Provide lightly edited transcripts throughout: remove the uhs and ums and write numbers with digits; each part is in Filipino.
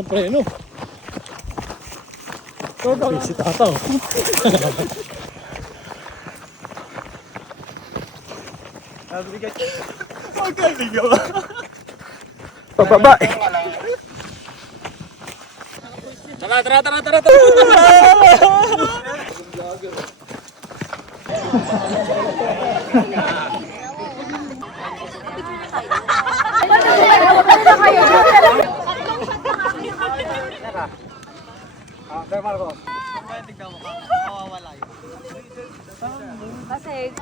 walang preno. Si Tataw. Magaling ka ba? Pababa. Tara. Kasi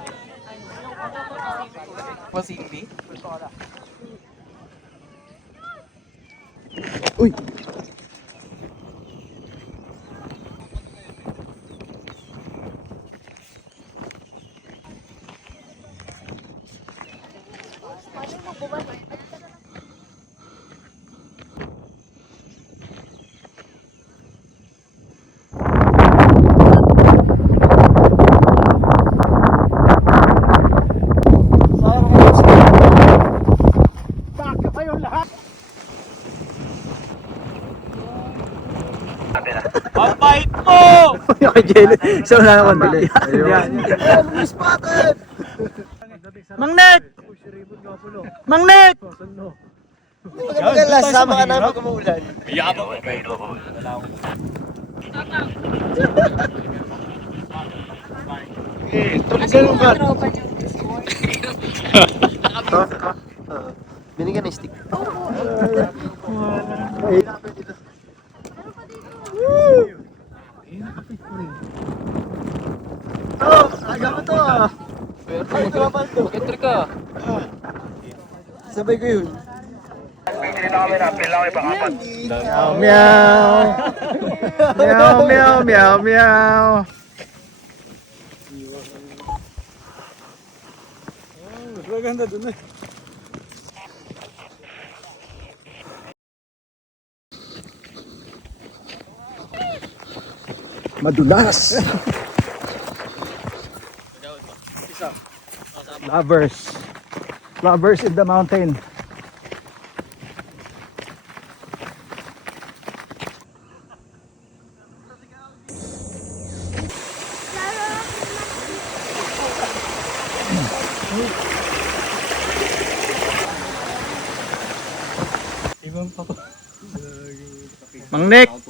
Positive. Uy. Ang bait mo! Kay Jelly. Siya wala naman dali. Mangnek! Mangnek! Huwag ka magala, sama ka namin kung maulan. Yabang mo. tropa niyo. Binigyan ng stick. Aga mo to ah. Ay, tropa to. Mag-entry ka. Sabay ko yun. Meow. Maganda dun eh. Madulas. Lovers in the mountain.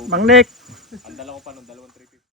Mangnek.